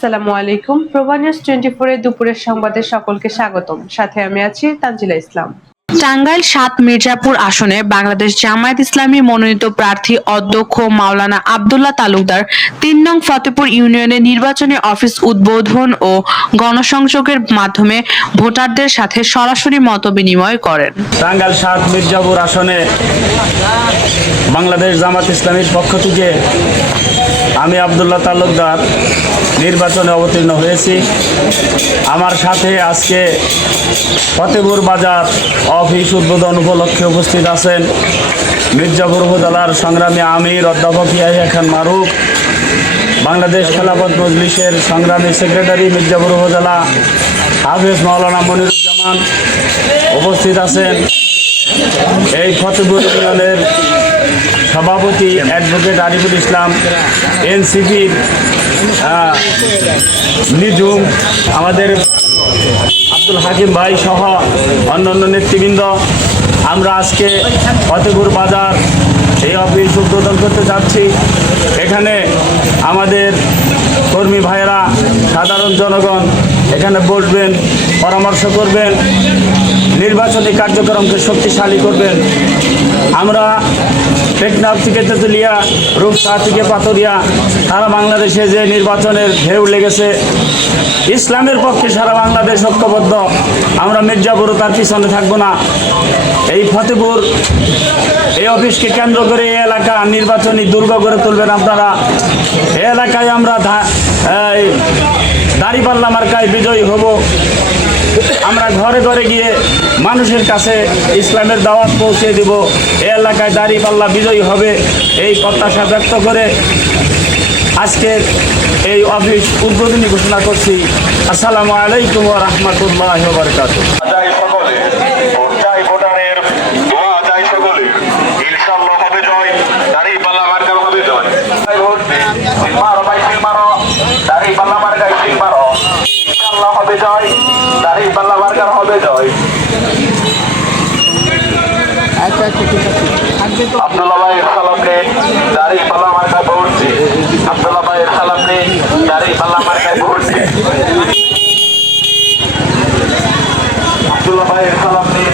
আসসালামু আলাইকুম। প্রভা নিউজ 24 এর দুপুরের সংবাদে সকলকে স্বাগতম। সাথে আমি আছি তানজিলা ইসলাম। টাঙ্গাইল ৭ মির্জাপুর আসনে বাংলাদেশ জামায়াত ইসলামী মনোনীত প্রার্থী অধ্যক্ষ মাওলানা আব্দুল্লাহ তালুকদার ৩ নং ফতেপুর ইউনিয়নে নির্বাচনী অফিস উদ্বোধন ও গণসংযোগের মাধ্যমে ভোটারদের সাথে সরাসরি মতবিনিময় করেন। টাঙ্গাইল ৭ মির্জাপুর আসনে বাংলাদেশ জামায়াত ইসলামীর পক্ষ থেকে আমি আব্দুল্লাহ তালুকদার নির্বাচনে অবতীর্ণ হয়েছি। আমার সাথে আজকে ফতেপুর বাজার অফিস উদ্বোধন উপলক্ষে উপস্থিত আছেন মির্জাপুর উপজেলার সংগ্রামী আমির অধ্যাপক ইয়াহিয়া খান মারুফ, বাংলাদেশ খেলাফত মজলিসের সংগ্রামী সেক্রেটারি মির্জাপুর উপজেলা হাফেজ মাওলানা মনিরুজ্জামান উপস্থিত আছেন। এই ফতেপুর ইউনিয়নের সভাপতি অ্যাডভোকেট আরিফুল ইসলাম, এনসিপির নিজুম, আমাদের আব্দুল হাকিম ভাই সহ অন্যান্য নেতৃবৃন্দ। আমরা আজকে ফতেপুর বাজার এই অফিস উদ্বোধন করতে যাচ্ছি। এখানে আমাদের কর্মী ভাইয়েরা, সাধারণ জনগণ এখানে বসবেন, পরামর্শ করবেন, নির্বাচনী কার্যক্রমকে শক্তিশালী করবেন। আমরা টেকনাফ থেকে তেঁতুলিয়া, রূপসা থেকে পাথরিয়া, সারা বাংলাদেশে যে নির্বাচনের ঢেউ লেগেছে, ইসলামের পক্ষে সারা বাংলাদেশ ঐক্যবদ্ধ। আমরা মির্জাপুরও তার পিছনে থাকবো না। এই ফতেপুর এই অফিসকে কেন্দ্র করে এই এলাকা নির্বাচনী দুর্গ করে তুলবেন আপনারা। এই এলাকায় আমরা দাঁড়িপাল্লা মার্কায় বিজয়ী হব। আমরা ঘরে ঘরে গিয়ে মানুষের কাছে ইসলামের দাওয়াত পৌঁছে দিব। এই এলাকায় দাঁড়িপাল্লা বিজয়ী হবে, এই প্রত্যাশা ব্যক্ত করে আজকের এই অফিস উদ্বোধনী ঘোষণা করছি। আসসালামু আলাইকুম ওয়া রাহমাতুল্লাহি ওয়া বারাকাতুহু। আব্দুল্লাহ ভাইয়ের সালামে দাঁড়িয়ে পাল্লা মার্কায় ভোট দিন। আব্দুল্লাহ ভাইয়ের সালামে দাঁড়িয়ে পাল্লা মার্কায় ভোট দিন। আব্দুল্লাহ ভাইয়ের সালামে